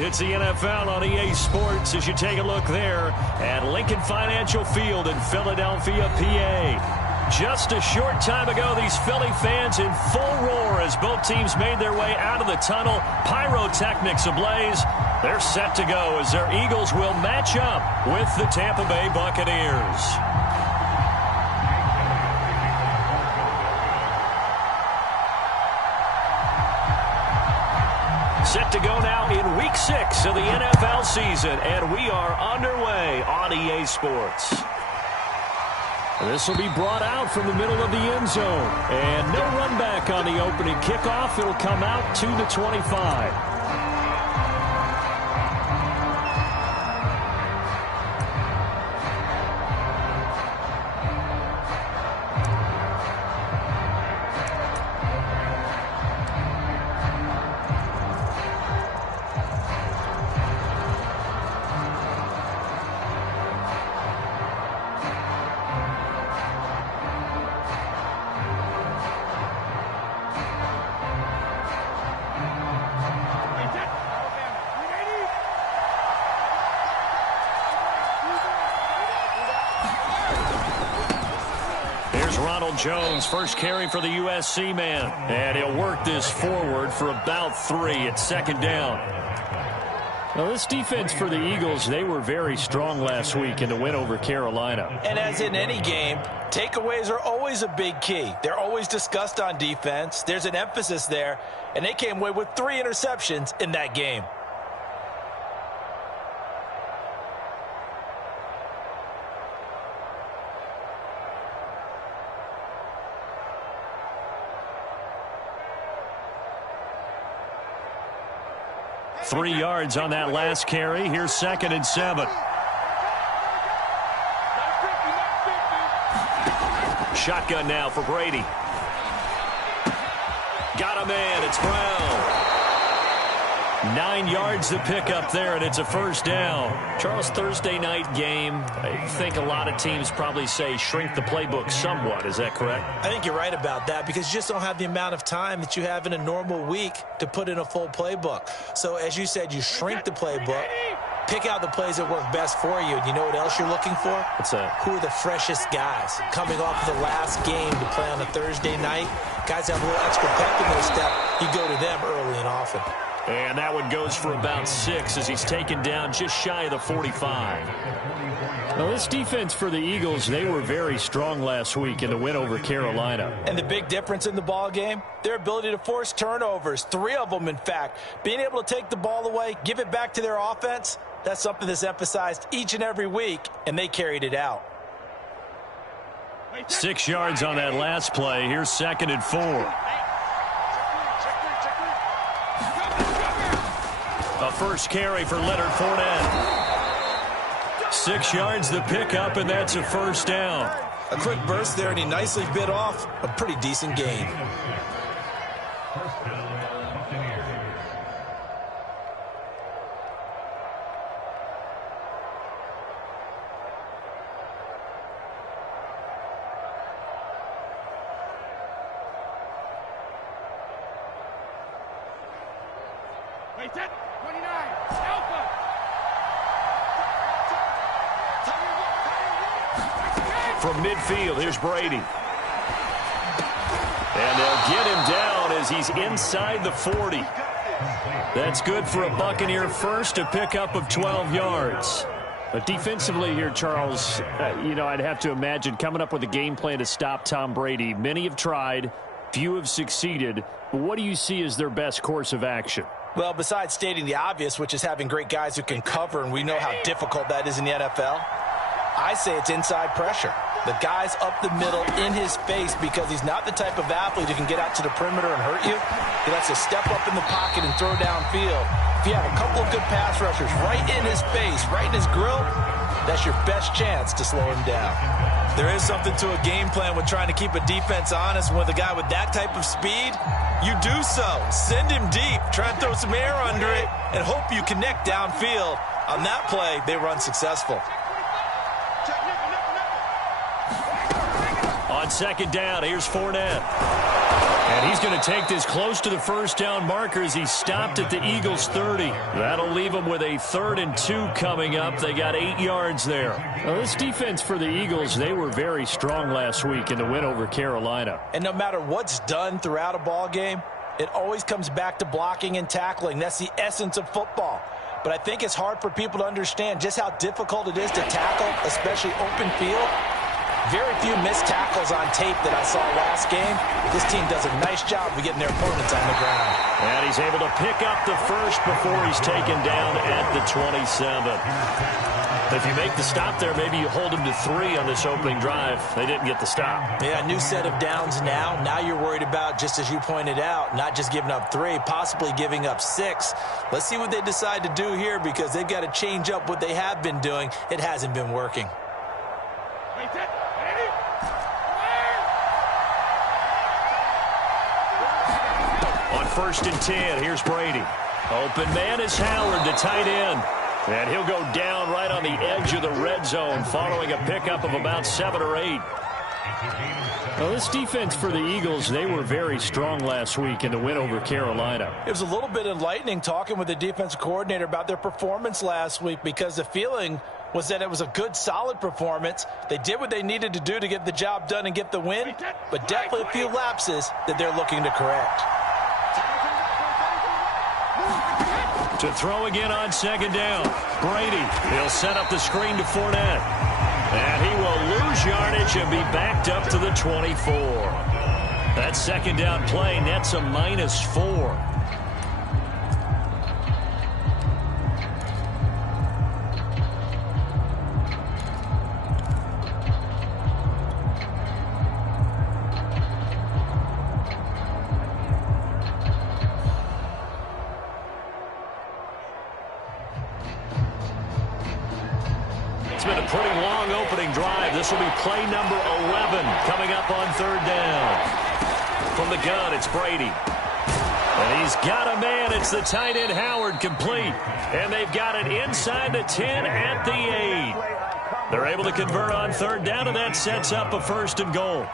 It's the NFL on EA Sports as you take a look there at Lincoln Financial Field in Philadelphia, PA. Just a short time ago, these Philly fans in full roar as both teams made their way out of the tunnel. Pyrotechnics ablaze. They're set to go as their Eagles will match up with the Tampa Bay Buccaneers. Set to go now in Week 6 of the NFL season, and we are underway on EA Sports. This will be brought out from the middle of the end zone, and no run back on the opening kickoff. It'll come out to the 25. Jones, first carry for the USC man, and he'll work this forward for about 3 at second down. Now, this defense for the Eagles, they were very strong last week in the win over Carolina. And as in any game, takeaways are always a big key. They're always discussed on defense. There's an emphasis there, and they came away with 3 interceptions in that game. Three yards on that last carry. Here's 2nd and 7. Shotgun now for Brady. Got a man. It's Brown. 9 yards to pick up there, and it's a first down. Charles, Thursday night game, I think a lot of teams probably say shrink the playbook somewhat. Is that correct? I think you're right about that because you just don't have the amount of time that you have in a normal week to put in a full playbook. So, as you said, you shrink the playbook, pick out the plays that work best for you. And you know what else you're looking for? What's that? Who are the freshest guys coming off of the last game to play on a Thursday night? Guys have a little extra pep in their step. You go to them early and often. And that one goes for about 6 as he's taken down just shy of the 45. Now, this defense for the Eagles, they were very strong last week in the win over Carolina. And the big difference in the ball game, their ability to force turnovers, 3 of them, in fact. Being able to take the ball away, give it back to their offense, that's something that's emphasized each and every week, and they carried it out. 6 yards on that last play. Here's 2nd and 4. A first carry for Leonard Fournette. 6 yards to pick up, and that's a first down. A quick burst there, and he nicely bit off a pretty decent gain. From midfield, here's Brady. And they'll get him down as he's inside the 40. That's good for a Buccaneer first, to pick up of 12 yards. But defensively here, Charles, I'd have to imagine coming up with a game plan to stop Tom Brady. Many have tried, few have succeeded. But what do you see as their best course of action? Well, besides stating the obvious, which is having great guys who can cover, and we know how difficult that is in the NFL, I say it's inside pressure. The guy's up the middle in his face because he's not the type of athlete who can get out to the perimeter and hurt you. He lets us step up in the pocket and throw downfield. If you have a couple of good pass rushers right in his face, right in his grill, that's your best chance to slow him down. There is something to a game plan with trying to keep a defense honest. With a guy with that type of speed, you do so. Send him deep, try and throw some air under it, and hope you connect downfield. On that play, they run successful. On second down, here's Fournette. And he's going to take this close to the first down marker as he stopped at the Eagles' 30. That'll leave them with a 3rd and 2 coming up. They got 8 yards there. Well, this defense for the Eagles, they were very strong last week in the win over Carolina. And no matter what's done throughout a ball game, it always comes back to blocking and tackling. That's the essence of football. But I think it's hard for people to understand just how difficult it is to tackle, especially open field. Very few missed tackles on tape that I saw last game. This team does a nice job of getting their opponents on the ground. And he's able to pick up the first before he's taken down at the 27. If you make the stop there, maybe you hold him to 3 on this opening drive. They didn't get the stop. Yeah, new set of downs now. Now you're worried about, just as you pointed out, not just giving up 3, possibly giving up 6. Let's see what they decide to do here because they've got to change up what they have been doing. It hasn't been working. On 1st and 10, here's Brady. Open man is Howard, the tight end. And he'll go down right on the edge of the red zone following a pickup of about 7 or 8. Well, this defense for the Eagles, they were very strong last week in the win over Carolina. It was a little bit enlightening talking with the defensive coordinator about their performance last week because the feeling was that it was a good, solid performance. They did what they needed to do to get the job done and get the win, but definitely a few lapses that they're looking to correct. To throw again on 2nd down. Brady, he'll set up the screen to Fournette. And he will lose yardage and be backed up to the 24. That 2nd down play nets a -4. It's been a pretty long opening drive. This will be play number 11 coming up on 3rd down. From the gun, it's Brady. And he's got a man. It's the tight end Howard, complete. And they've got it inside the 10 at the 8. They're able to convert on 3rd down, and that sets up a 1st and goal.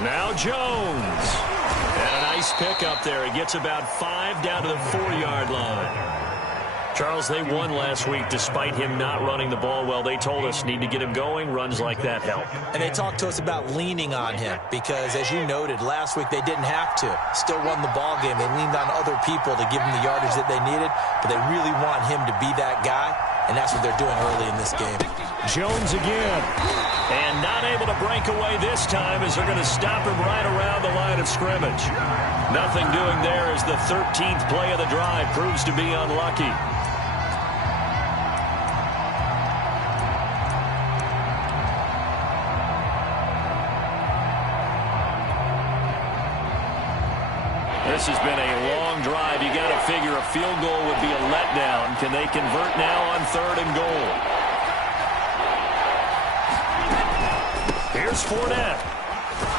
Now Jones. And a nice pick up there. He gets about 5 down to the 4-yard line. Charles, they won last week despite him not running the ball well. They told us need to get him going. Runs like that help. And they talked to us about leaning on him because, as you noted, last week they didn't have to. Still won the ball game. They leaned on other people to give them the yardage that they needed, but they really want him to be that guy, and that's what they're doing early in this game. Jones again. And not able to break away this time as they're going to stop him right around the line of scrimmage. Nothing doing there as the 13th play of the drive proves to be unlucky. This has been a long drive. You got to figure a field goal would be a letdown. Can they convert now on 3rd and goal? Here's Fournette.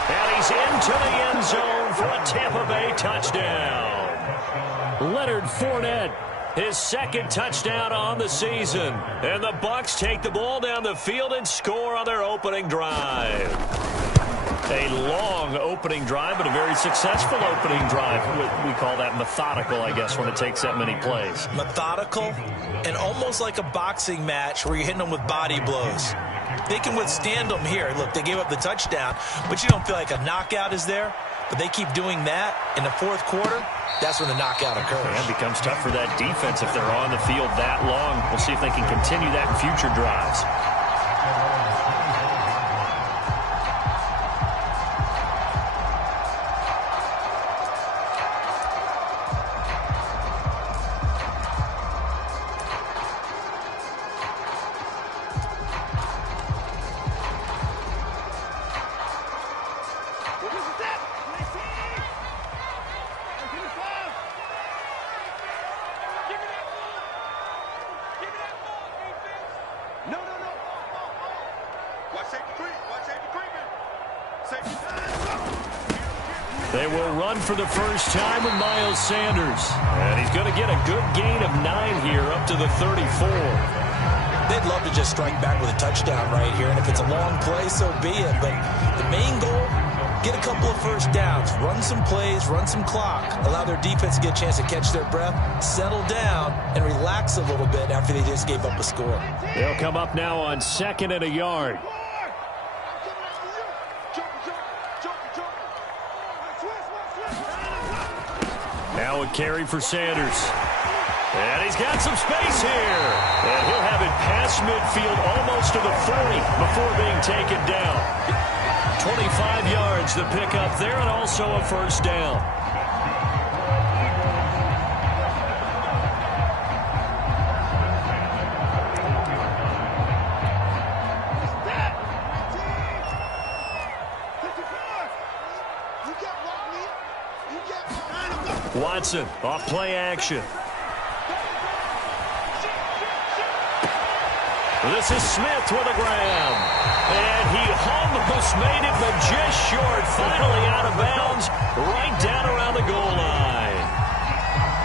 And he's into the end zone for a Tampa Bay touchdown. Leonard Fournette, his 2nd touchdown on the season. And the Bucs take the ball down the field and score on their opening drive. A long opening drive, but a very successful opening drive. We call that methodical, I guess, when it takes that many plays. Methodical and almost like a boxing match where you're hitting them with body blows. They can withstand them here. Look, they gave up the touchdown, but you don't feel like a knockout is there. But they keep doing that in the 4th quarter. That's when the knockout occurs. And it becomes tough for that defense if they're on the field that long. We'll see if they can continue that in future drives. They will run for the first time with Miles Sanders. And he's going to get a good gain of 9 here up to the 34. They'd love to just strike back with a touchdown right here. And if it's a long play, so be it. But the main goal, get a couple of first downs, run some plays, run some clock, allow their defense to get a chance to catch their breath, settle down, and relax a little bit after they just gave up a score. They'll come up now on 2nd and a yard. Now a carry for Sanders. And he's got some space here. And he'll have it past midfield almost to the 40 before being taken down. 25 yards to pick up there and also a first down. Watson off play action. This is Smith with a grab. And he almost made it, but just short. Finally out of bounds, right down around the goal line.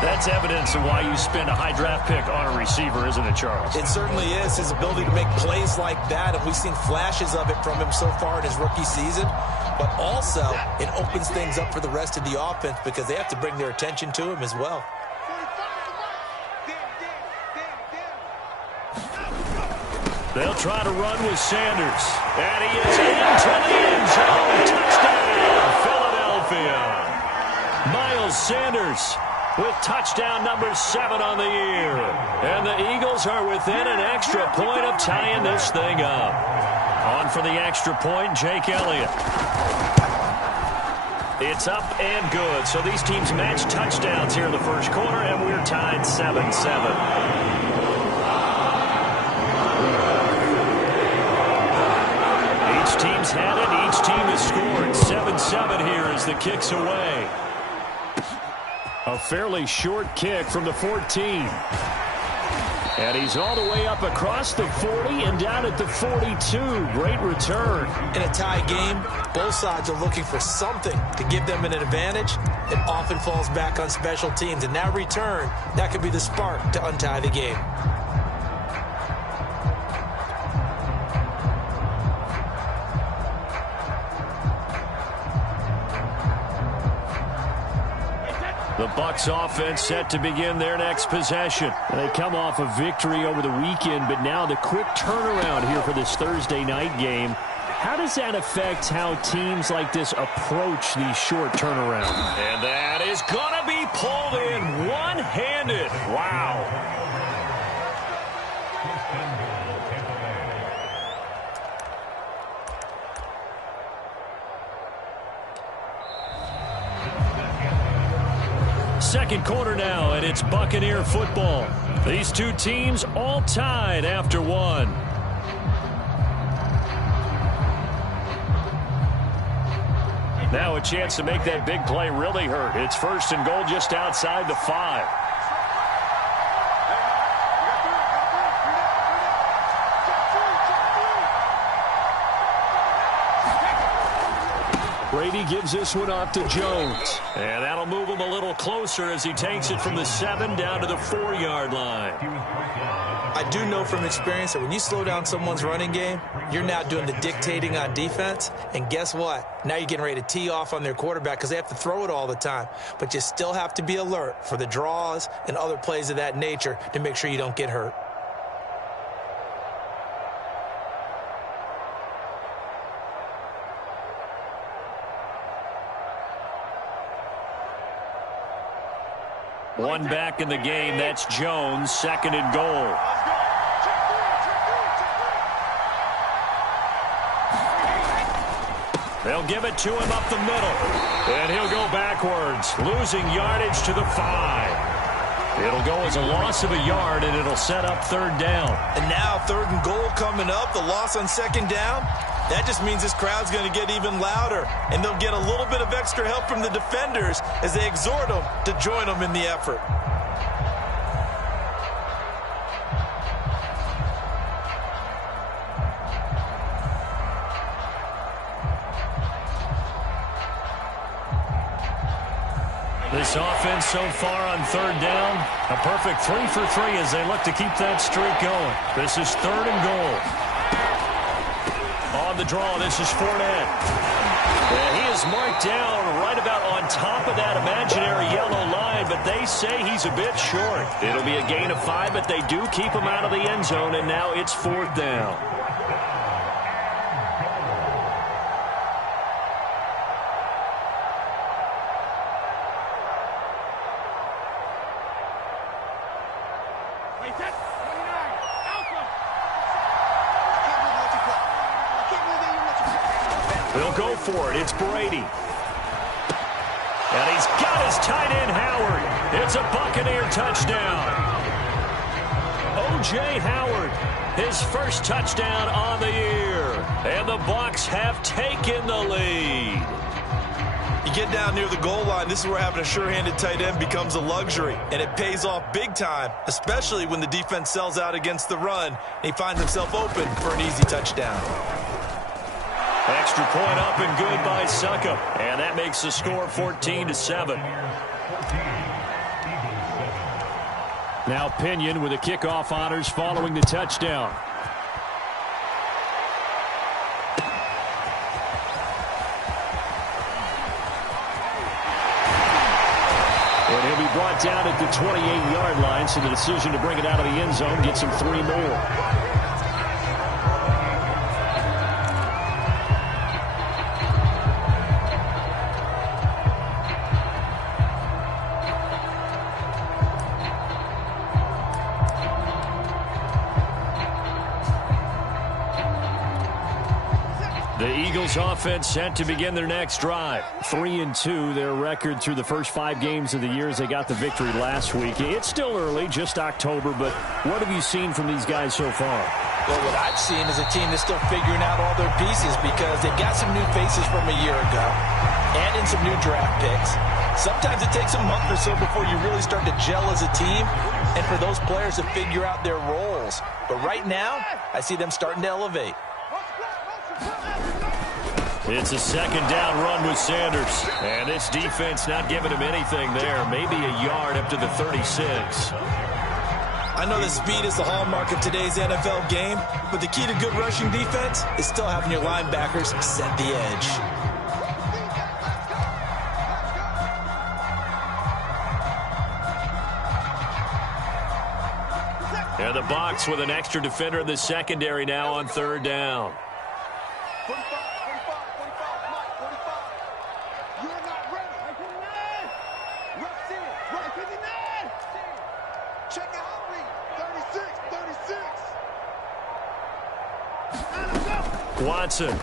That's evidence of why you spend a high draft pick on a receiver, isn't it, Charles? It certainly is. His ability to make plays like that, and we've seen flashes of it from him so far in his rookie season. But also, it opens things up for the rest of the offense because they have to bring their attention to him as well. They'll try to run with Sanders. And he is into the end zone. Touchdown, Philadelphia. Miles Sanders with touchdown number 7 on the year. And the Eagles are within an extra point of tying this thing up. On for the extra point, Jake Elliott. It's up and good. So these teams match touchdowns here in the first quarter, and we're tied 7-7. Each team's had it. Each team has scored. 7-7 here as the kick's away. A fairly short kick from the 14. And he's all the way up across the 40 and down at the 42. Great return. In a tie game, both sides are looking for something to give them an advantage. It often falls back on special teams. And that return, that could be the spark to untie the game. The Bucs offense set to begin their next possession. And they come off a victory over the weekend, but now the quick turnaround here for this Thursday night game. How does that affect how teams like this approach these short turnarounds? And that is going to be pulled in one-handed. Wow. Second quarter now, and it's Buccaneer football. These two teams all tied after one. Now a chance to make that big play really hurt. It's 1st and goal just outside the 5. Brady gives this one off to Jones. And that'll move him a little closer as he takes it from the 7 down to the 4-yard line. I do know from experience that when you slow down someone's running game, you're now doing the dictating on defense. And guess what? Now you're getting ready to tee off on their quarterback because they have to throw it all the time. But you still have to be alert for the draws and other plays of that nature to make sure you don't get hurt. One back in the game. That's Jones. 2nd and goal. They'll give it to him up the middle. And he'll go backwards, losing yardage to the 5. It'll go as a loss of a yard, and it'll set up 3rd down. And now 3rd and goal coming up. The loss on 2nd down. That just means this crowd's going to get even louder, and they'll get a little bit of extra help from the defenders as they exhort them to join them in the effort. This offense so far on third down, a perfect 3 for 3 as they look to keep that streak going. This is 3rd and goal. On the draw, this is Fournette. And he is marked down right about on top of that imaginary yellow line, but they say he's a bit short. It'll be a gain of 5, but they do keep him out of the end zone, and now it's 4th down. They'll go for it. It's Brady. And he's got his tight end, Howard. It's a Buccaneer touchdown. O.J. Howard, his first touchdown on the year. And the Bucs have taken the lead. You get down near the goal line, this is where having a sure-handed tight end becomes a luxury. And it pays off big time, especially when the defense sells out against the run. And he finds himself open for an easy touchdown. Extra point up and good by Succop. And that makes the score 14-7. Now Pinion with the kickoff honors following the touchdown. And he'll be brought down at the 28-yard line, so the decision to bring it out of the end zone gets him 3 more. The Eagles offense set to begin their next drive. 3-2, their record through the first 5 games of the year as they got the victory last week. It's still early, just October, but what have you seen from these guys so far? Well, what I've seen is a team that's still figuring out all their pieces because they've got some new faces from a year ago and in some new draft picks. Sometimes it takes a month or so before you really start to gel as a team and for those players to figure out their roles. But right now, I see them starting to elevate. It's a 2nd down run with Sanders. And this defense not giving him anything there. Maybe a yard up to the 36. I know that speed is the hallmark of today's NFL game, but the key to good rushing defense is still having your linebackers set the edge. And the Bucs with an extra defender in the secondary now on 3rd down. Watson.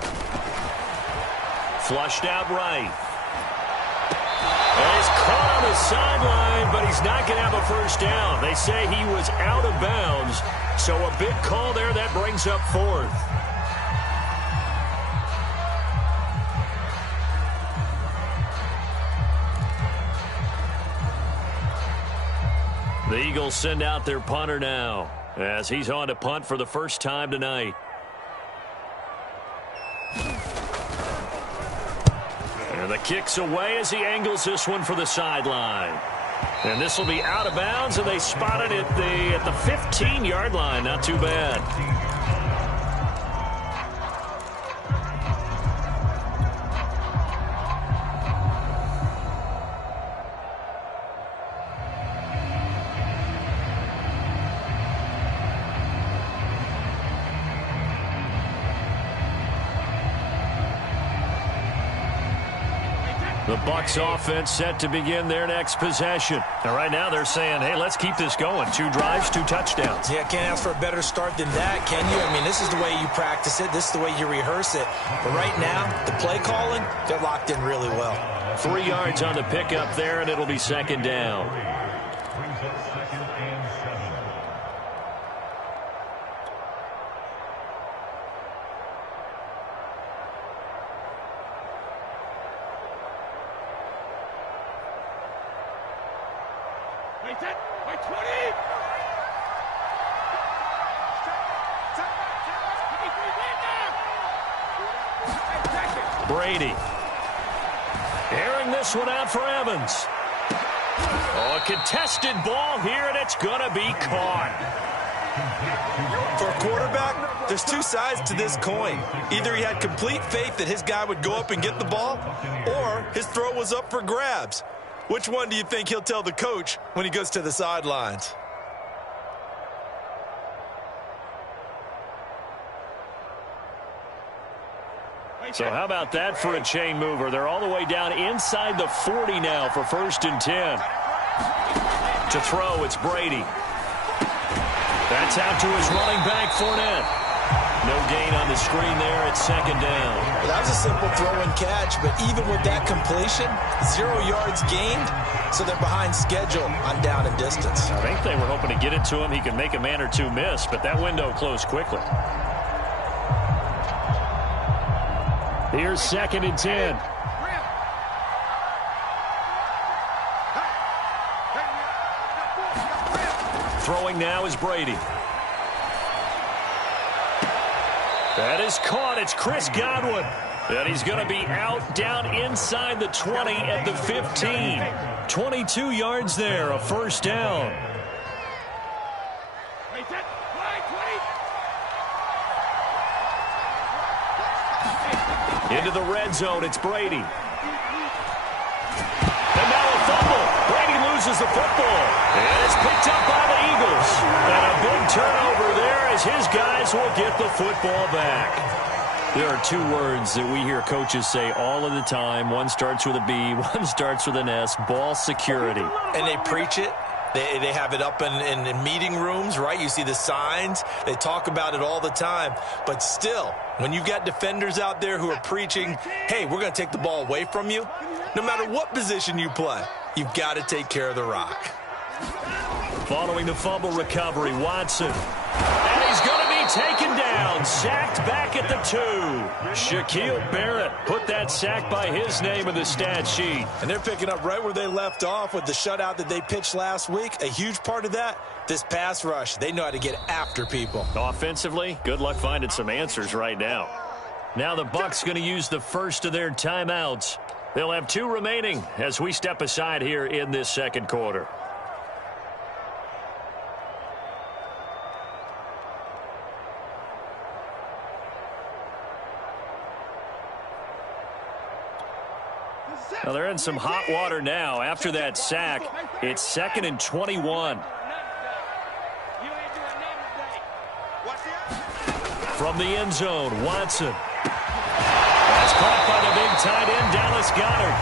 Flushed out right. And he's caught on the sideline, but he's not going to have a first down. They say he was out of bounds, so a big call there that brings up 4th. The Eagles send out their punter now as he's on to punt for the first time tonight. And the kick's away as he angles this one for the sideline. And this will be out of bounds, and they spot it at the 15-yard line. Not too bad. The Bucs offense set to begin their next possession. And right now they're saying, hey, let's keep this going. 2 drives, 2 touchdowns. Yeah, can't ask for a better start than that, can you? I mean, this is the way you practice it. This is the way you rehearse it. But right now, the play calling, they're locked in really well. 3 yards on the pickup there, and it'll be 2nd down. Brady. Airing this one out for Evans. Oh, a contested ball here, and it's going to be caught. For a quarterback, there's two sides to this coin. Either he had complete faith that his guy would go up and get the ball, or his throw was up for grabs. Which one do you think he'll tell the coach when he goes to the sidelines? So how about that for a chain mover? They're all the way down inside the 40 now for 1st and 10. To throw, it's Brady. That's out to his running back, Fournette. No gain on the screen there. It's 2nd down. Well, that was a simple throw and catch, but even with that completion, 0 yards gained, so they're behind schedule on down and distance. I think they were hoping to get it to him. He could make a man or two miss, but that window closed quickly. Here's 2nd and 10. Throwing now is Brady. That is caught. It's Chris Godwin. And he's going to be out down inside the 20 at the 15. 22 yards there, a 1st down. Into the red zone, it's Brady. And now a fumble. Brady loses the football. And it's picked up by the Eagles. And a big turnover there as his guys will get the football back. There are two words that we hear coaches say all of the time. One starts with a B, one starts with an S, ball security. And they preach it. They have it up in meeting rooms, right? You see the signs. They talk about it all the time. But still, when you've got defenders out there who are preaching, hey, we're going to take the ball away from you, no matter what position you play, you've got to take care of the rock. Following the fumble recovery, Watson. And he's going to be taken down, sacked back at the 2. Shaquille Barrett put that sack by his name in the stat sheet. And they're picking up right where they left off with the shutout that they pitched last week. A huge part of that, this pass rush. They know how to get after people. Offensively, good luck finding some answers right now. Now the Bucs going to use the first of their timeouts. They'll have 2 remaining as we step aside here in this 2nd quarter. Now they're in some hot water now. After that sack, it's 2nd and 21. From the end zone, Watson. That's caught by the big tight end, Dallas Goedert.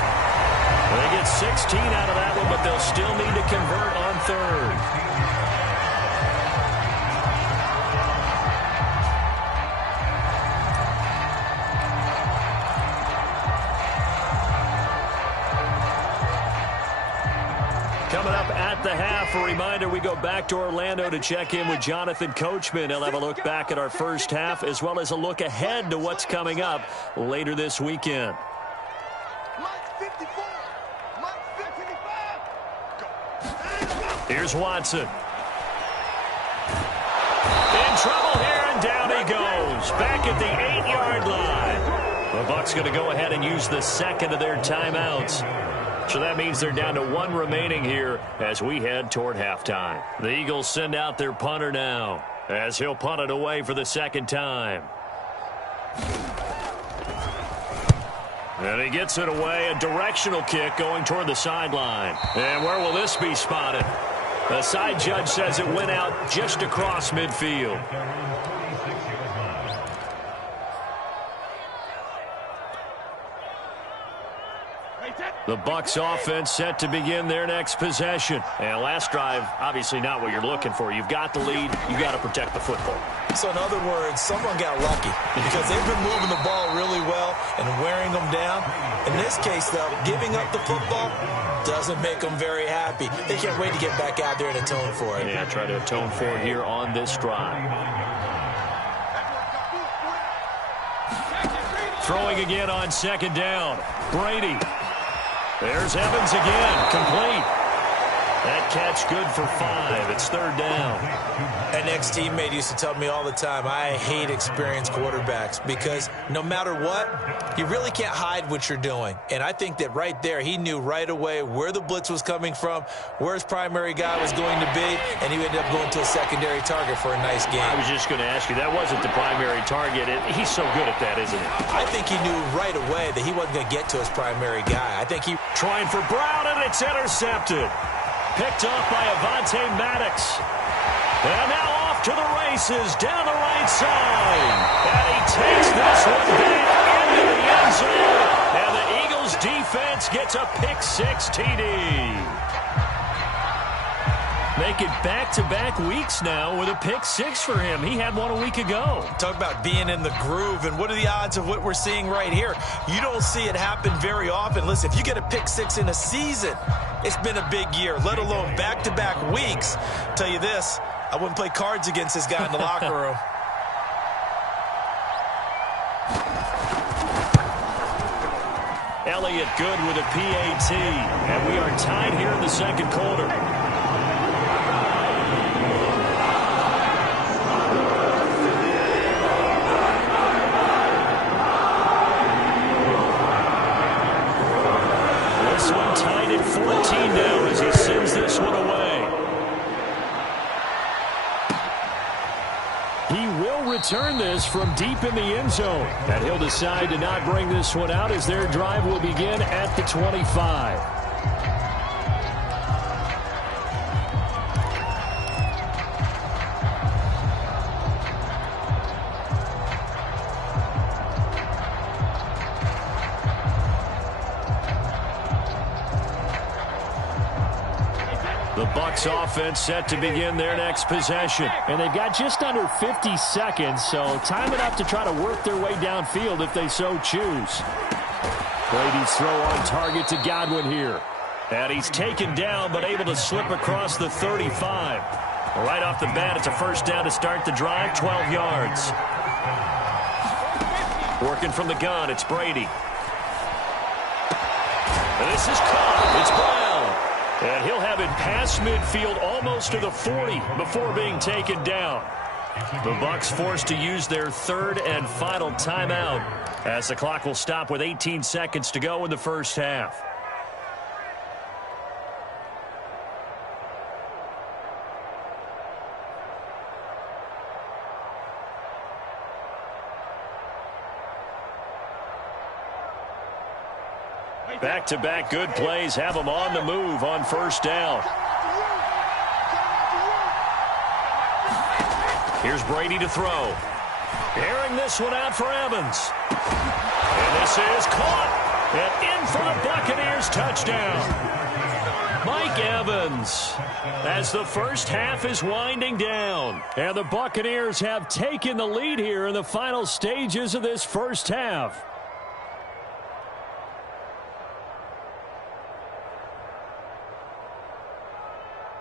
They get 16 out of that one, but they'll still need to convert on 3rd. Coming up at the half, a reminder, we go back to Orlando to check in with Jonathan Coachman. He'll have a look back at our first half as well as a look ahead to what's coming up later this weekend. Here's Watson. In trouble here, and down he goes. Back at the 8-yard line. The Bucs going to go ahead and use the 2nd of their timeouts. So that means they're down to 1 remaining here as we head toward halftime. The Eagles send out their punter now as he'll punt it away for the 2nd time. And he gets it away, a directional kick going toward the sideline. And where will this be spotted? The side judge says it went out just across midfield. The Bucs offense set to begin their next possession. And last drive, obviously not what you're looking for. You've got the lead. You've got to protect the football. So in other words, someone got lucky because they've been moving the ball really well and wearing them down. In this case, though, giving up the football doesn't make them very happy. They can't wait to get back out there and atone for it. Yeah, try to atone for it here on this drive. Throwing again on 2nd down. Brady. There's Evans again, complete. That catch good for 5. It's third down. An ex-teammate used to tell me all the time, I hate experienced quarterbacks because no matter what, you really can't hide what you're doing. And I think that right there, he knew right away where the blitz was coming from, where his primary guy was going to be, and he ended up going to a secondary target for a nice game. I was just going to ask you, that wasn't the primary target. He's so good at that, isn't he? I think he knew right away that he wasn't going to get to his primary guy. I think he... Trying for Brown, and it's intercepted. Picked off by Avonte Maddox. And now off to the races down the right side. And he takes this one back into the end zone. And the Eagles defense gets a pick-6 TD. Make it back-to-back weeks now with a pick-6 for him. He had one a week ago. Talk about being in the groove, and what are the odds of what we're seeing right here? You don't see it happen very often. Listen, if you get a pick-6 in a season, it's been a big year, let alone back-to-back weeks. I'll tell you this, I wouldn't play cards against this guy in the locker room. Elliott good with a PAT, and we are tied here in the second quarter. This one tied at 14 now as he sends this one away. He will return this from deep in the end zone. And he'll decide to not bring this one out as their drive will begin at the 25. The Bucs offense set to begin their next possession. And they've got just under 50 seconds, so time enough to try to work their way downfield if they so choose. Brady's throw on target to Godwin here. And he's taken down but able to slip across the 35. Right off the bat, it's a first down to start the drive, 12 yards. Working from the gun, it's Brady. And this is caught. It's Brown. And he'll have it past midfield almost to the 40 before being taken down. The Bucs forced to use their third and final timeout as the clock will stop with 18 seconds to go in the first half. Back-to-back good plays have them on the move on first down. Here's Brady to throw. Airing this one out for Evans. And this is caught. And in for the Buccaneers touchdown. Mike Evans as the first half is winding down. And the Buccaneers have taken the lead here in the final stages of this first half.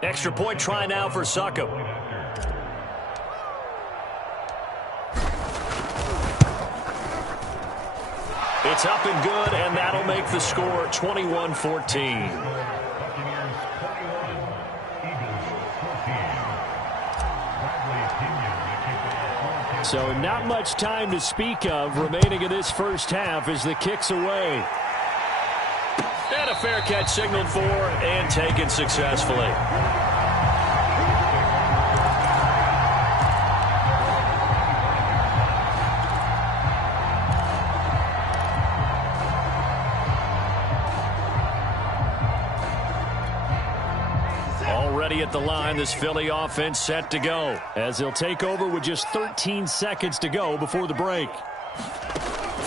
Extra point try now for Succop. It's up and good, and that'll make the score 21-14. So not much time to speak of remaining in this first half as the kick's away. And a fair catch signaled for and taken successfully. Already at the line, this Philly offense set to go as they'll take over with just 13 seconds to go before the break.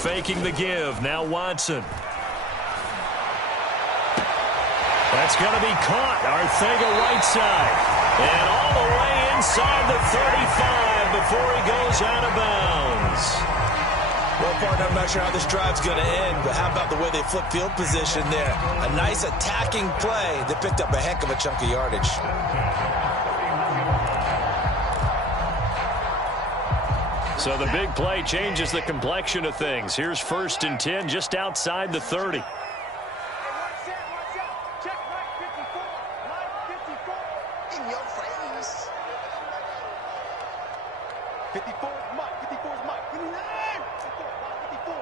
Faking the give, now Watson. That's going to be caught. Arcega right side. And all the way inside the 35 before he goes out of bounds. Well, partner, I'm not sure how this drive's going to end, but how about the way they flip field position there? A nice attacking play that picked up a heck of a chunk of yardage. So the big play changes the complexion of things. Here's 1st and 10 just outside the 30. 54 is Mike. 54 is Mike. 59. 54.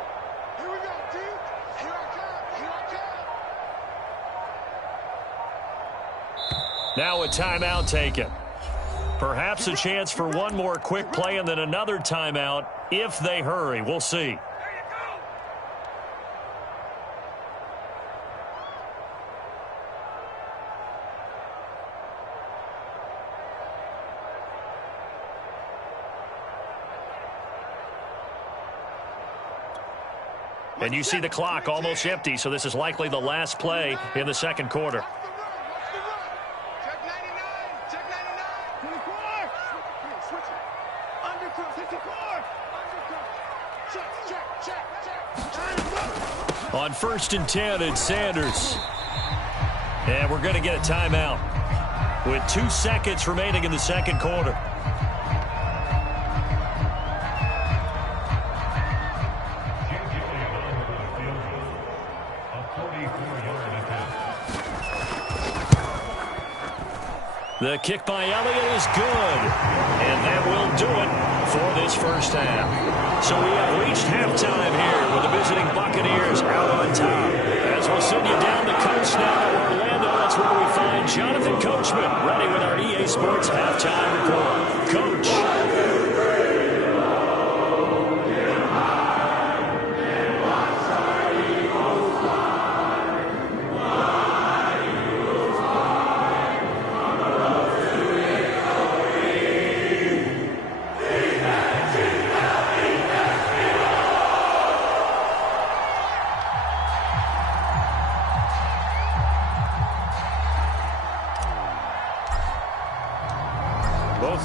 Here we go, team. Here I come. Here I come. Now a timeout taken. Perhaps a chance for one more quick play and then another timeout if they hurry. We'll see. And you see the clock almost empty, so this is likely the last play in the second quarter. Check 99. Check 99. 24. Switch it. Undercut. 54. Undercut. Check. On 1st and 10, it's Sanders. And we're going to get a timeout with 2 seconds remaining in the second quarter. The kick by Elliott is good, and that will do it for this first half. So we have reached halftime here with the visiting Buccaneers out on top. As we'll send you down the coast now to Orlando, that's where we find Jonathan Coachman ready with our EA Sports halftime report. Coach.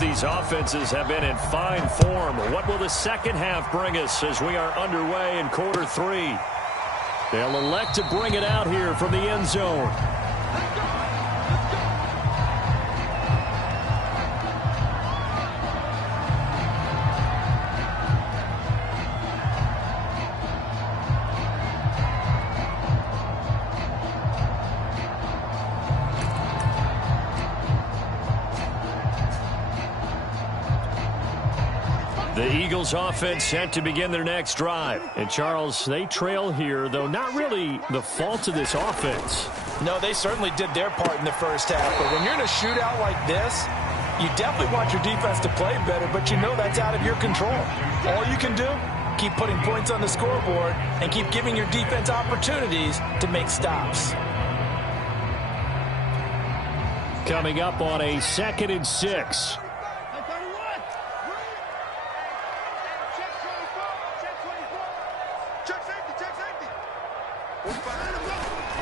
These offenses have been in fine form. What will the second half bring us as we are underway in quarter 3? They'll elect to bring it out here from the end zone. The Eagles offense set to begin their next drive. And Charles, they trail here, though not really the fault of this offense. No, they certainly did their part in the first half. But when you're in a shootout like this, you definitely want your defense to play better, but you know that's out of your control. All you can do, keep putting points on the scoreboard and keep giving your defense opportunities to make stops. Coming up on a 2nd and 6.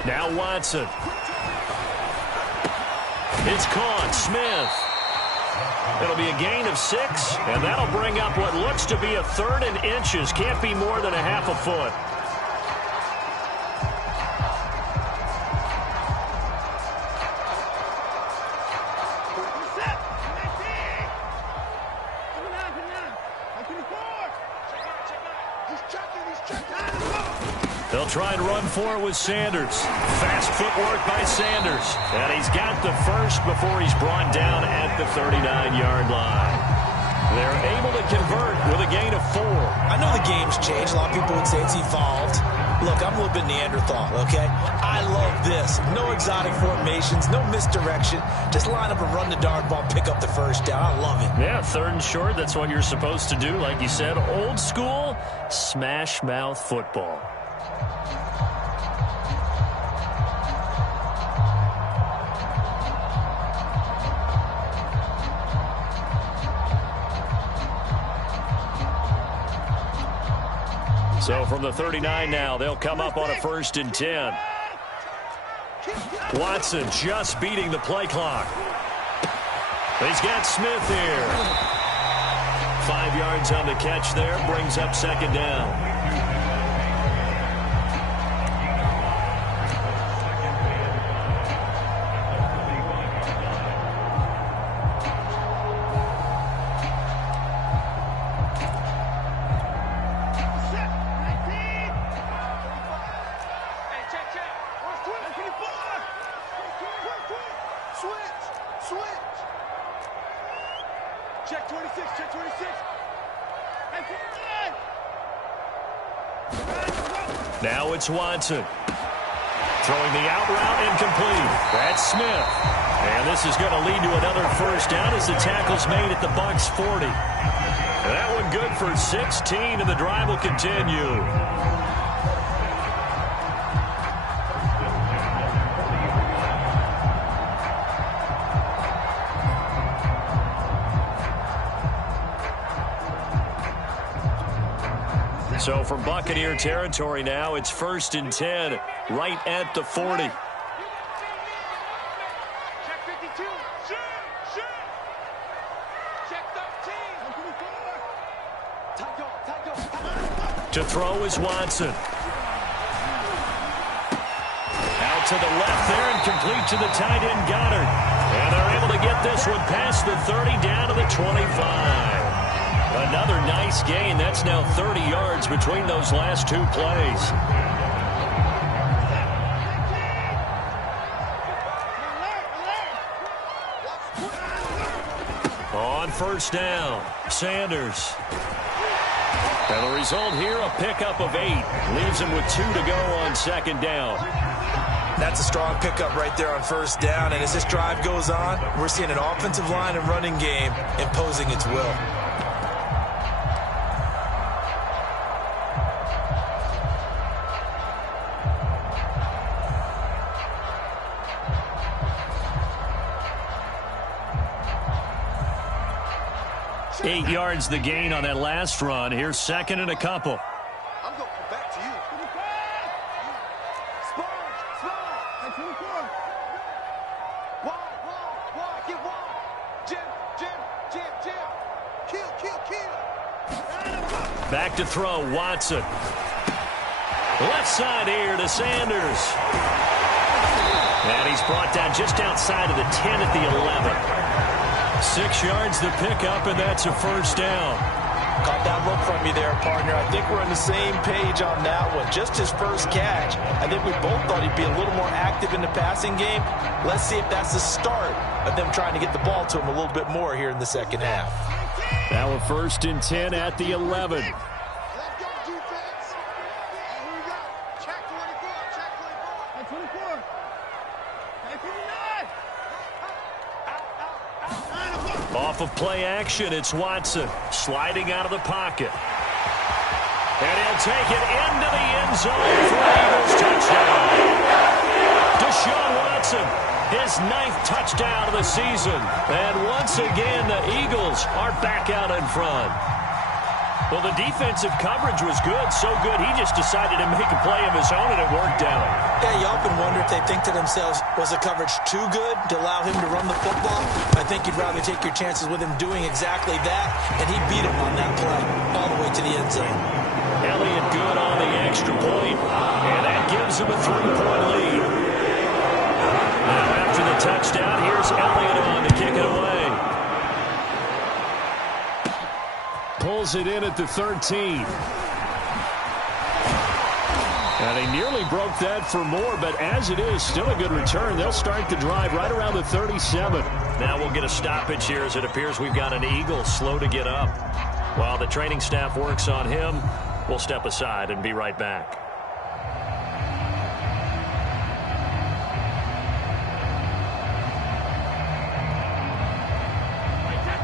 Now Watson. It's caught. Smith. It'll be a gain of 6, and that'll bring up what looks to be a 3rd and inches. Can't be more than a half a foot. They'll try and run for it with Sanders. Fast footwork by Sanders. And he's got the first before he's brought down at the 39-yard line. They're able to convert with a gain of 4. I know the game's changed. A lot of people would say it's evolved. Look, I'm a little bit Neanderthal, okay? I love this. No exotic formations, no misdirection. Just line up and run the dart ball, pick up the first down. I love it. Yeah, 3rd and short. That's what you're supposed to do. Like you said, old school smash mouth football. So from the 39 now, they'll come up on a 1st and 10. Watson just beating the play clock. He's got Smith here. 5 yards on the catch there, brings up 2nd down. Check 26, check 26. Now it's Watson. Throwing the out route incomplete. That's Smith. And this is going to lead to another first down as the tackle's made at the Bucs 40. That one good for 16, and the drive will continue. So from Buccaneer territory now, it's 1st and 10, right at the 40. Check 52. Shoot! Check 13. To throw is Watson. Out to the left there and complete to the tight end Goddard. And they're able to get this one past the 30 down to the 25. Another nice gain. That's now 30 yards between those last two plays. On first down, Sanders. And the result here, a pickup of 8. Leaves him with 2 to go on second down. That's a strong pickup right there on first down. And as this drive goes on, we're seeing an offensive line and running game imposing its will. Eight yards the gain on that last run. Here's second and a couple. I'm going to come back to you. Sponge! Wide. Get wide. Jim. Kill. Back to throw, Watson. Left side here to Sanders. And he's brought down just outside of the 10 at the 11. 6 yards the pickup, and that's a first down. Caught that look from you there, partner. I think we're on the same page on that one. Just his first catch. I think we both thought he'd be a little more active in the passing game. Let's see if that's the start of them trying to get the ball to him a little bit more here in the second half. Now a 1st and 10 at the 11. Let's go, defense. Here we go. Check 24. Check 29. Off of play action, it's Watson sliding out of the pocket. And he'll take it into the end zone for an Eagles touchdown. Deshaun Watson, his 9th touchdown of the season. And once again, the Eagles are back out in front. Well, the defensive coverage was good, so good he just decided to make a play of his own, and it worked out. Yeah, you often wonder if they think to themselves, was the coverage too good to allow him to run the football? I think you'd rather take your chances with him doing exactly that, and he beat him on that play all the way to the end zone. Elliott good on the extra point, and that gives him a 3-point lead. Now after the touchdown, here's Elliott on to kick it away. Pulls it in at the 13. And he nearly broke that for more, but as it is, still a good return. They'll start the drive right around the 37. Now we'll get a stoppage here as it appears we've got an Eagle slow to get up. While the training staff works on him, we'll step aside and be right back.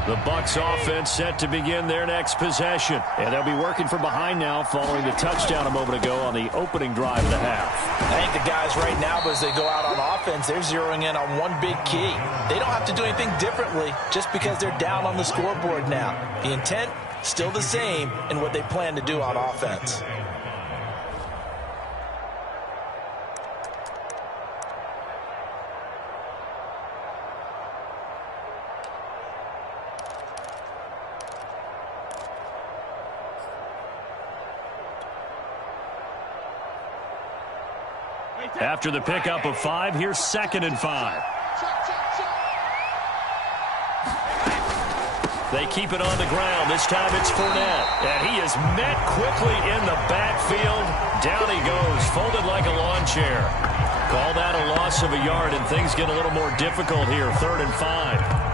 The Bucs offense set to begin their next possession. And they'll be working from behind now following the touchdown a moment ago on the opening drive of the half. I think the guys right now, as they go out on offense, they're zeroing in on one big key. They don't have to do anything differently just because they're down on the scoreboard now. The intent, still the same in what they plan to do on offense. After the pickup of 5, here's 2nd and 5. They keep it on the ground. This time it's Fournette. And he is met quickly in the backfield. Down he goes, folded like a lawn chair. Call that a loss of a yard, and things get a little more difficult here. 3rd and 5.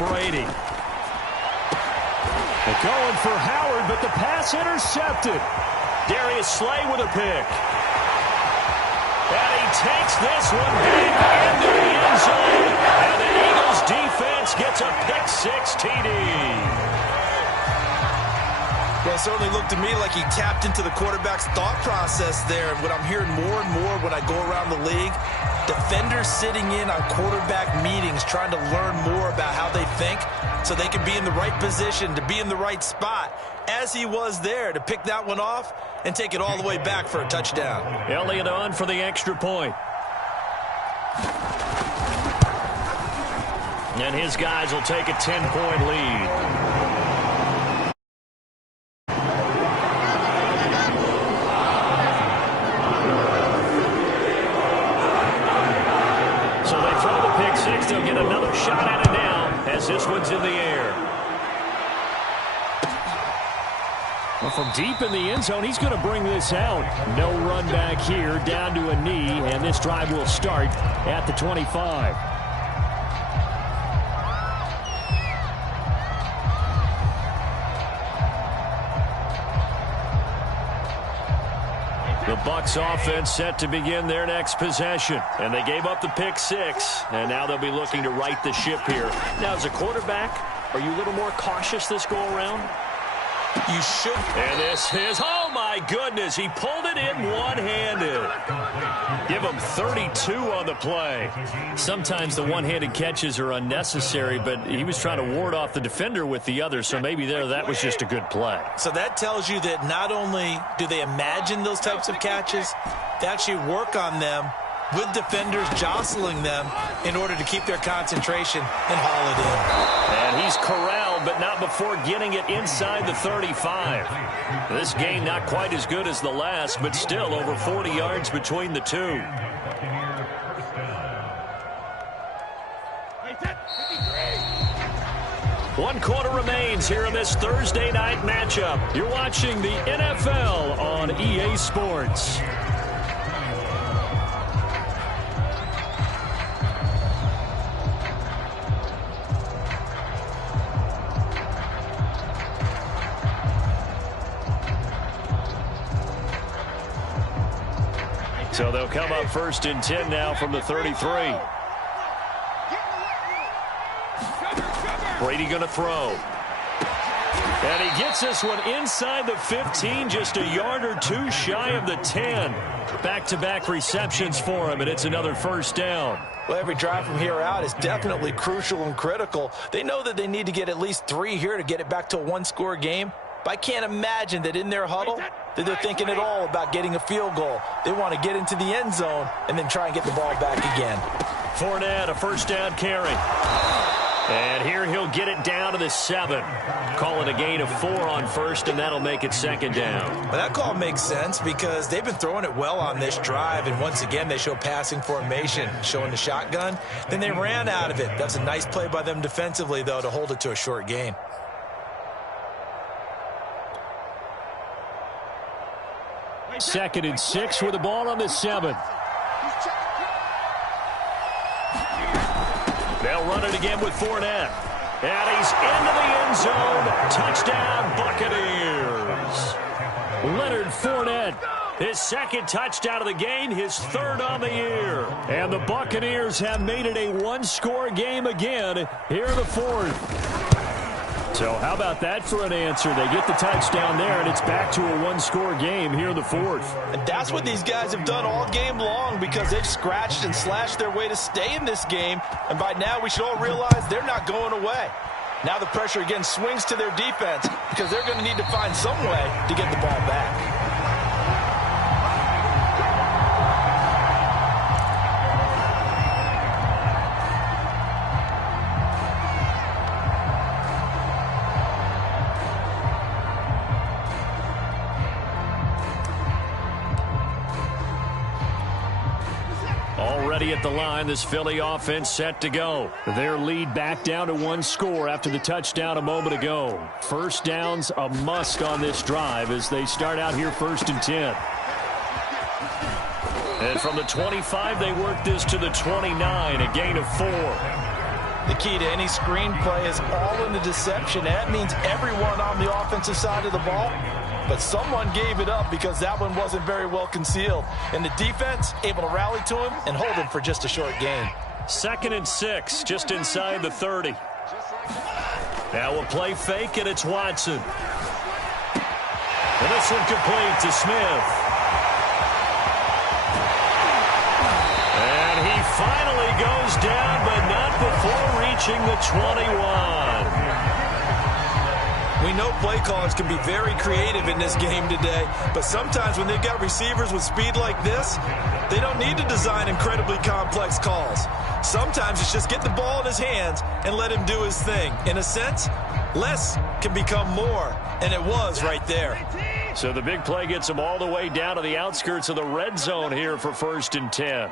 Brady. They're going for Howard, but the pass intercepted. Darius Slay with a pick. And he takes this one back into the end zone. And the Eagles defense gets a pick-6 TD. Well, it certainly looked to me like he tapped into the quarterback's thought process there. And what I'm hearing more and more when I go around the league, defenders sitting in on quarterback meetings trying to learn more about how they think so they can be in the right position, to be in the right spot, as he was there, to pick that one off and take it all the way back for a touchdown. Elliott on for the extra point. And his guys will take a 10-point lead. They'll get another shot at it now as this one's in the air. Well, from deep in the end zone, he's going to bring this out. No run back here, down to a knee, and this drive will start at the 25. The Bucs offense set to begin their next possession. And they gave up the pick-6. And now they'll be looking to right the ship here. Now, as a quarterback, are you a little more cautious this go-around? You should. And this is, oh my goodness, he pulled it in one-handed. Give him 32 on the play. Sometimes the one-handed catches are unnecessary, but he was trying to ward off the defender with the other, so maybe that was just a good play. So that tells you that not only do they imagine those types of catches, they actually work on them with defenders jostling them in order to keep their concentration and haul it in. And he's corralled, but not before getting it inside the 35. This game not quite as good as the last, but still over 40 yards between the two. One quarter remains here in this Thursday night matchup. You're watching the NFL on EA Sports. So they'll come up 1st and 10 now from the 33. Brady going to throw. And he gets this one inside the 15, just a yard or two shy of the 10. Back-to-back receptions for him, and it's another first down. Well, every drive from here out is definitely crucial and critical. They know that they need to get at least 3 here to get it back to a one-score game. But I can't imagine that in their huddle that they're thinking at all about getting a field goal. They want to get into the end zone and then try and get the ball back again. Fournette, a first down carry. And here he'll get it down to the 7. Call it a gain of 4 on first, and that'll make it 2nd down. Well, that call makes sense because they've been throwing it well on this drive, and once again they show passing formation, showing the shotgun. Then they ran out of it. That's a nice play by them defensively, though, to hold it to a short gain. Second and 6 with the ball on the 7. They'll run it again with Fournette. And he's into the end zone. Touchdown, Buccaneers. Leonard Fournette, his 2nd touchdown of the game, his 3rd on the year. And the Buccaneers have made it a one-score game again here in the 4th. So how about that for an answer? They get the touchdown there, and it's back to a one-score game here in the 4th. And that's what these guys have done all game long because they've scratched and slashed their way to stay in this game. And by now, we should all realize they're not going away. Now the pressure again swings to their defense because they're going to need to find some way to get the ball back. Already at the line, this Philly offense set to go. Their lead back down to 1 score after the touchdown a moment ago. First downs a must on this drive as they start out here 1st and 10. And from the 25, they work this to the 29, a gain of 4. The key to any screenplay is all in the deception. That means everyone on the offensive side of the ball. But someone gave it up because that one wasn't very well concealed. And the defense able to rally to him and hold him for just a short gain. 2nd and 6, just inside the 30. Now we'll play fake, and it's Watson. And this one complete to Smith. And he finally goes down, but not before reaching the 21. We know play callers can be very creative in this game today, but sometimes when they've got receivers with speed like this, they don't need to design incredibly complex calls. Sometimes it's just get the ball in his hands and let him do his thing. In a sense, less can become more, and it was right there. So the big play gets him all the way down to the outskirts of the red zone here for 1st and 10.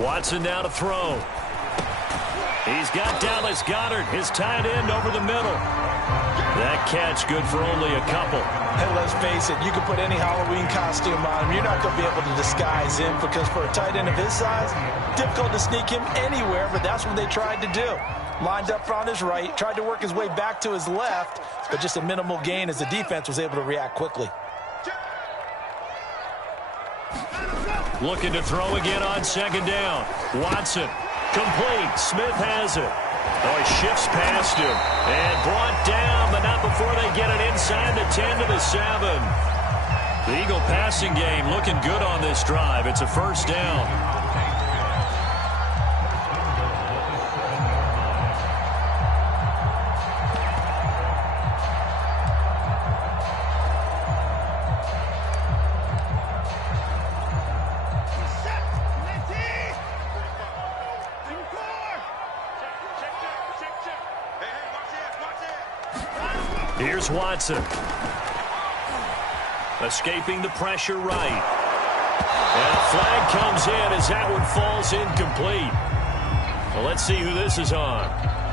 Watson now to throw. He's got Dallas Goedert, his tight end, over the middle. That catch good for only a couple. Hey, let's face it, you can put any Halloween costume on him. You're not going to be able to disguise him because for a tight end of his size, difficult to sneak him anywhere, but that's what they tried to do. Lined up on his right, tried to work his way back to his left, but just a minimal gain as the defense was able to react quickly. Looking to throw again on 2nd down. Watson, complete. Smith has it. Oh, he shifts past him. And brought down, but not before they get it inside the 10 to the 7. The Eagle passing game looking good on this drive. It's a 1st down. Here's Watson. Escaping the pressure right. And a flag comes in as that one falls incomplete. Well, let's see who this is on.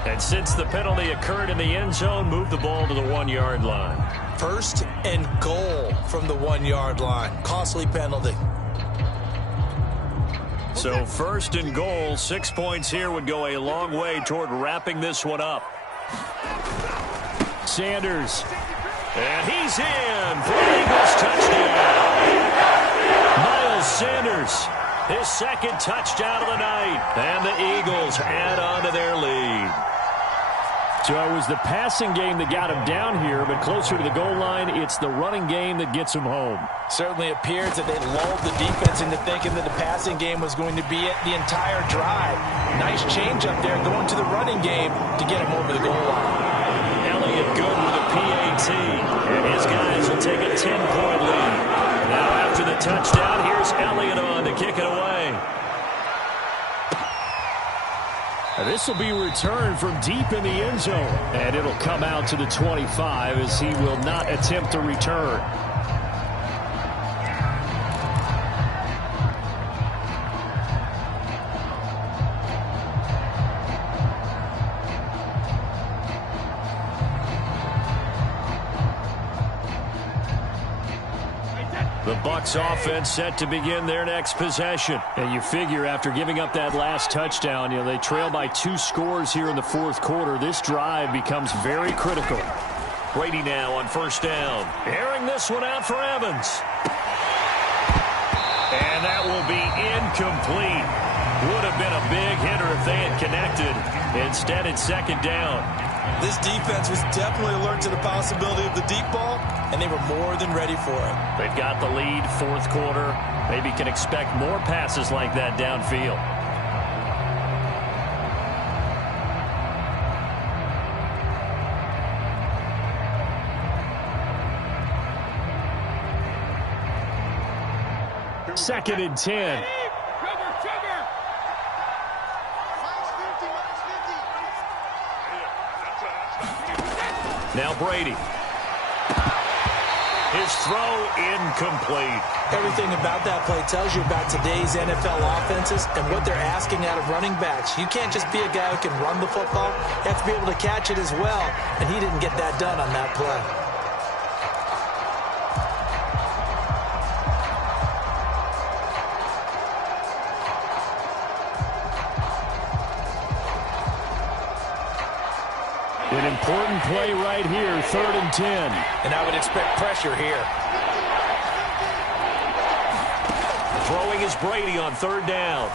And since the penalty occurred in the end zone, move the ball to the 1-yard line. 1st and goal from the 1-yard line. Costly penalty. So 1st and goal, 6 points here would go a long way toward wrapping this one up. Sanders. And he's in for the Eagles touchdown. Miles Sanders, his 2nd touchdown of the night. And the Eagles add on to their lead. So it was the passing game that got him down here, but closer to the goal line, it's the running game that gets him home. Certainly appears that they lulled the defense into thinking that the passing game was going to be it the entire drive. Nice change up there going to the running game to get him over the goal line. Elliott good with a PAT, and his guys will take a 10-point lead. Now after the touchdown, here's Elliott on to kick it away. This will be returned from deep in the end zone, and it'll come out to the 25 as he will not attempt to return. The Bucs offense set to begin their next possession. And you figure after giving up that last touchdown, they trail by 2 scores here in the 4th quarter. This drive becomes very critical. Brady now on 1st down. Airing this one out for Evans. And that will be incomplete. Would have been a big hitter if they had connected. Instead, it's 2nd down. This defense was definitely alert to the possibility of the deep ball, and they were more than ready for it. They've got the lead, 4th quarter. Maybe can expect more passes like that downfield. Second and 10. Now Brady. His throw incomplete. Everything about that play tells you about today's NFL offenses and what they're asking out of running backs. You can't just be a guy who can run the football. You have to be able to catch it as well, and he didn't get that done on that play. An important play right here, 3rd and 10. And I would expect pressure here. Throwing is Brady on 3rd down.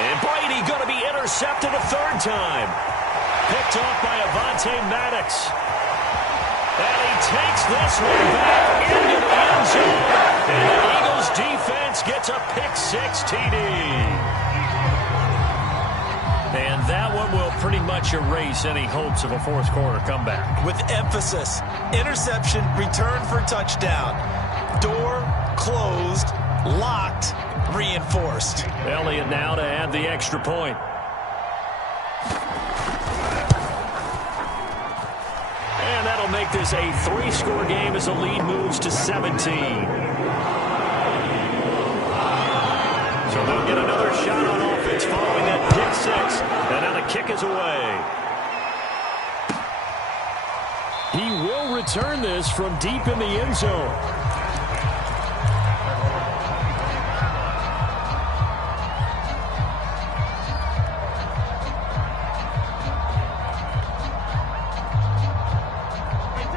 And Brady going to be intercepted a 3rd time. Picked off by Avonte Maddox. And he takes this one back into the end zone. And the Eagles defense gets a pick-6 TD. And that one will pretty much erase any hopes of a fourth-quarter comeback. With emphasis, interception, return for touchdown. Door closed, locked, reinforced. Elliott now to add the extra point. And that'll make this a 3-score game as the lead moves to 17. So they'll get another shot on offense following that pick-6. And now the kick is away. He will return this from deep in the end zone.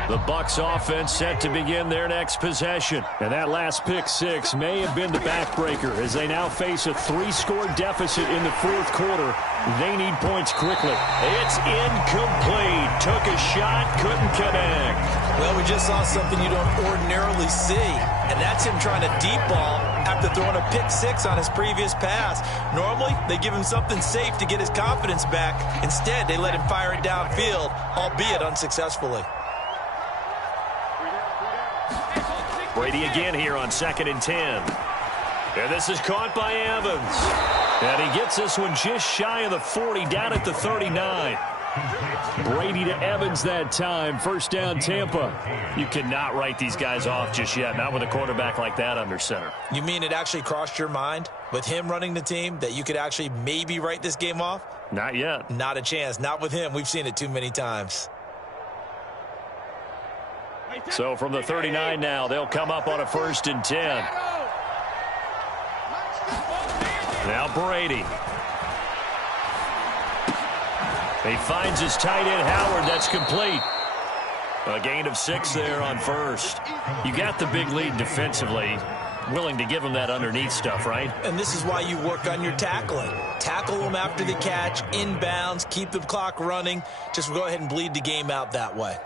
The Bucs offense set to begin their next possession. And that last pick-6 may have been the backbreaker as they now face a 3-score deficit in the fourth quarter. They need points quickly. It's incomplete. Took a shot, couldn't connect. Well, we just saw something you don't ordinarily see, and that's him trying to deep ball after throwing a pick-6 on his previous pass. Normally, they give him something safe to get his confidence back. Instead, they let him fire it downfield, albeit unsuccessfully. Brady again here on 2nd and 10. And this is caught by Evans. And he gets this one just shy of the 40, down at the 39. Brady to Evans that time. 1st down, Tampa. You cannot write these guys off just yet, not with a quarterback like that under center. You mean it actually crossed your mind with him running the team that you could actually maybe write this game off? Not yet. Not a chance. Not with him. We've seen it too many times. So from the 39 now, they'll come up on a 1st and 10. Now Brady. He finds his tight end, Howard. That's complete. A gain of 6 there on 1st. You got the big lead defensively. Willing to give him that underneath stuff, right? And this is why you work on your tackling. Tackle them after the catch, inbounds, keep the clock running. Just go ahead and bleed the game out that way.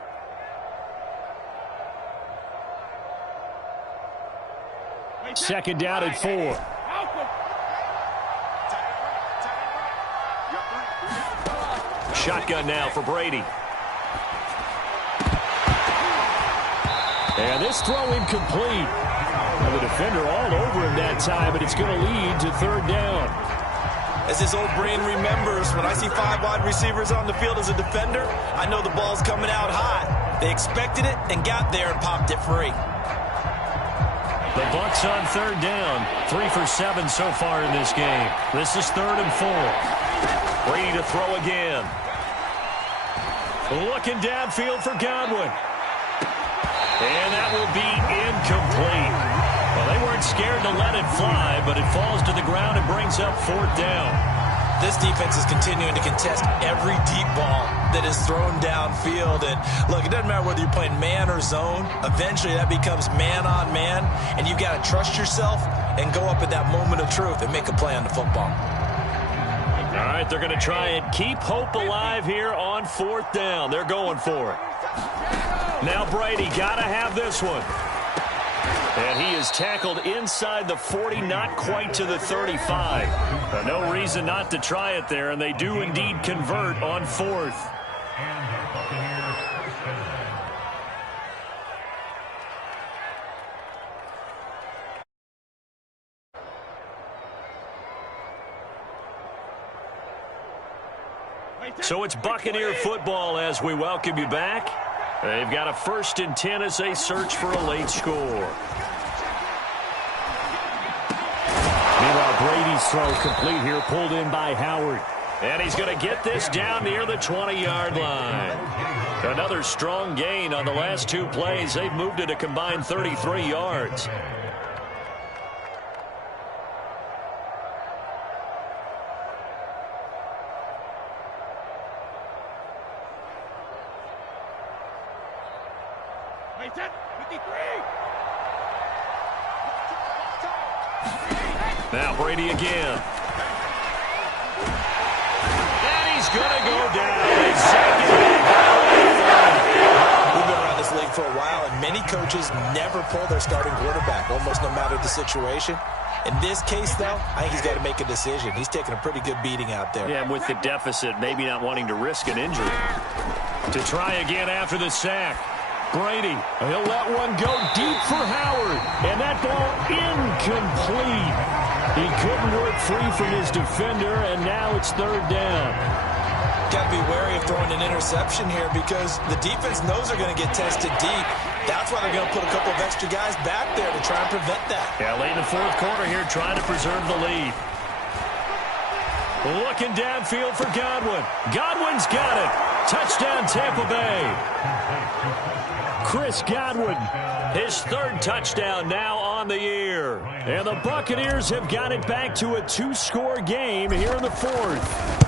Second down at 4. Shotgun now for Brady. And this throw incomplete. And the defender all over him that time, but it's going to lead to 3rd down. As his old brain remembers, when I see 5 wide receivers on the field as a defender, I know the ball's coming out hot. They expected it and got there and popped it free. The Bucs on 3rd down. 3 for 7 so far in this game. This is 3rd and 4. Brady to throw again. Looking downfield for Godwin. And that will be incomplete. Well, they weren't scared to let it fly, but it falls to the ground and brings up 4th down. This defense is continuing to contest every deep ball that is thrown downfield. And look, it doesn't matter whether you're playing man or zone. Eventually, that becomes man on man. And you've got to trust yourself and go up at that moment of truth and make a play on the football. All right, they're going to try and keep hope alive here on 4th down. They're going for it. Now Brady got to have this one. And he is tackled inside the 40, not quite to the 35. No reason not to try it there, and they do indeed convert on 4th. So it's Buccaneer football as we welcome you back. They've got a 1st and 10 as they search for a late score. Meanwhile, Brady's throw complete here, pulled in by Howard. And he's going to get this down near the 20-yard line. Another strong gain on the last 2 plays. They've moved it a combined 33 yards. Hey, 10, 53. Now Brady again. And he's going to go down. They sack it back. We've been around this league for a while, and many coaches never pull their starting quarterback, almost no matter the situation. In this case, though, I think he's got to make a decision. He's taking a pretty good beating out there. Yeah, with the deficit, maybe not wanting to risk an injury. To try again after the sack. Brady, he'll let one go deep for Howard. And that ball incomplete. He couldn't work free from his defender, and now it's third down. Got to be wary of throwing an interception here because the defense knows they're going to get tested deep. That's why they're going to put a couple of extra guys back there to try and prevent that. Yeah, late in the fourth quarter here, trying to preserve the lead. Looking downfield for Godwin. Godwin's got it. Touchdown, Tampa Bay. Chris Godwin, his third touchdown now on the year. And the Buccaneers have got it back to a two-score game here in the fourth.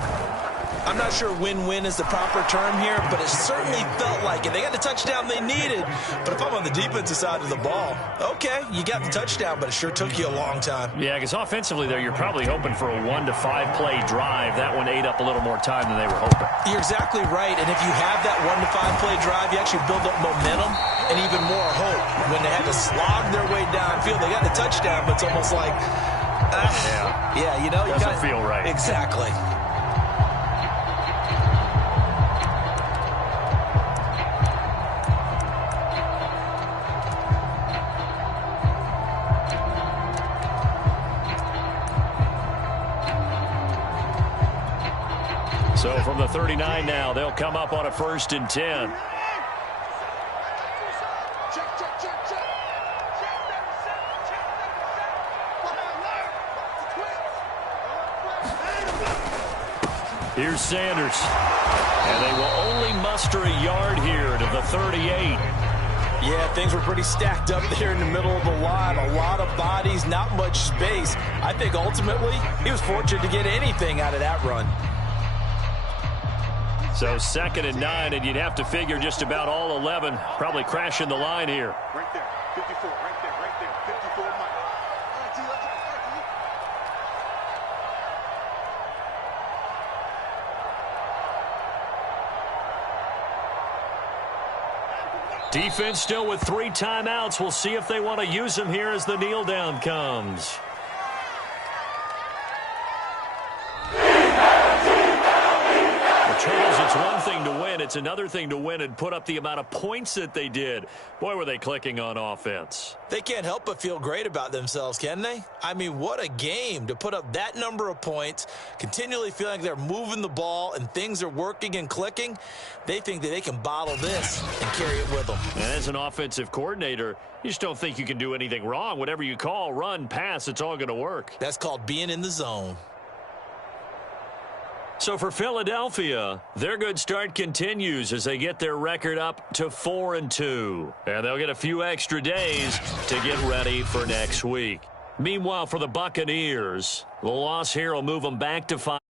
I'm not sure win-win is the proper term here, but it certainly felt like it. They got the touchdown they needed, but if I'm on the defensive side of the ball, okay, you got the touchdown, but it sure took you a long time. Yeah, because offensively there, you're probably hoping for a 1 to 5 play drive. That one ate up a little more time than they were hoping. You're exactly right, and if you have that 1 to 5 play drive, you actually build up momentum and even more hope. When they had to slog their way downfield, they got the touchdown, but it's almost like, yeah, you know, you doesn't feel right. Exactly. So from the 39 now, they'll come up on a 1st and 10. Here's Sanders. And they will only muster a yard here to the 38. Yeah, things were pretty stacked up there in the middle of the line. A lot of bodies, not much space. I think ultimately he was fortunate to get anything out of that run. So 2nd and 9, and you'd have to figure just about all 11 probably crashing the line here. Right there, 54, right there, 54, Mike. All right, T, let's go. Defense still with 3 timeouts. We'll see if they want to use them here as the kneel down comes. It's one thing to win. It's another thing to win and put up the amount of points that they did. Boy, were they clicking on offense. They can't help but feel great about themselves, can they? I mean, what a game to put up that number of points, continually feeling like they're moving the ball and things are working and clicking. They think that they can bottle this and carry it with them. And as an offensive coordinator, you just don't think you can do anything wrong. Whatever you call, run, pass, it's all going to work. That's called being in the zone. So for Philadelphia, their good start continues as they get their record up to 4-2. And they'll get a few extra days to get ready for next week. Meanwhile, for the Buccaneers, the loss here will move them back to 5.